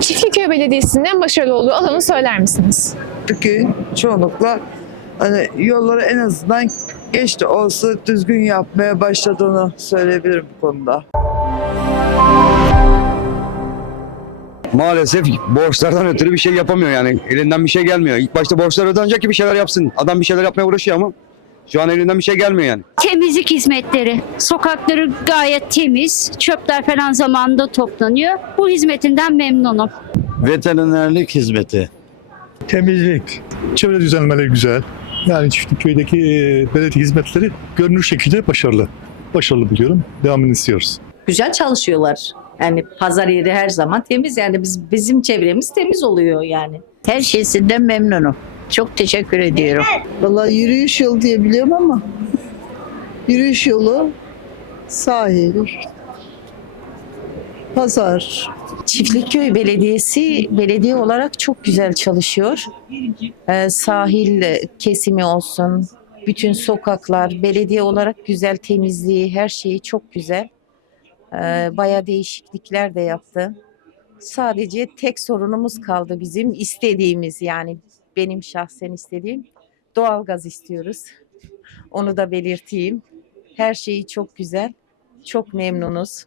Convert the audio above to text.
Çiftliköy Belediyesi'nin en başarılı olduğu alanı söyler misiniz? Çünkü çoğunlukla hani yolları en azından geç de olsa düzgün yapmaya başladığını söyleyebilirim bu konuda. Maalesef borçlardan ötürü bir şey yapamıyor yani. Elinden bir şey gelmiyor. İlk başta borçlar ödenecek ki bir şeyler yapsın. Adam bir şeyler yapmaya uğraşıyor ama şu an elinden bir şey gelmiyor yani. Temizlik hizmetleri. Sokakları gayet temiz. Çöpler falan zamanında toplanıyor. Bu hizmetinden memnunum. Veterinerlik hizmeti. temizlik, çevre düzenlemeleri güzel. Yani Çiftlikköy'deki e, belediye hizmetleri görünür şekilde başarılı. Başarılı buluyorum. Devamını istiyoruz. güzel çalışıyorlar. Yani pazar yeri her zaman temiz yani biz bizim çevremiz temiz oluyor yani. Her şeysinden memnunum. Çok teşekkür ediyorum. Vallahi yürüyüş yolu diye biliyorum ama yürüyüş yolu, sahil, pazar. Çiftlikköy Belediyesi belediye olarak çok güzel çalışıyor. Ee, sahil kesimi olsun, bütün sokaklar belediye olarak güzel temizliği, her şeyi çok güzel. Ee, Baya değişiklikler de yaptı. Sadece tek sorunumuz kaldı bizim istediğimiz yani benim şahsen istediğim doğalgaz istiyoruz. Onu da belirteyim. Her şeyi çok güzel. Çok memnunuz.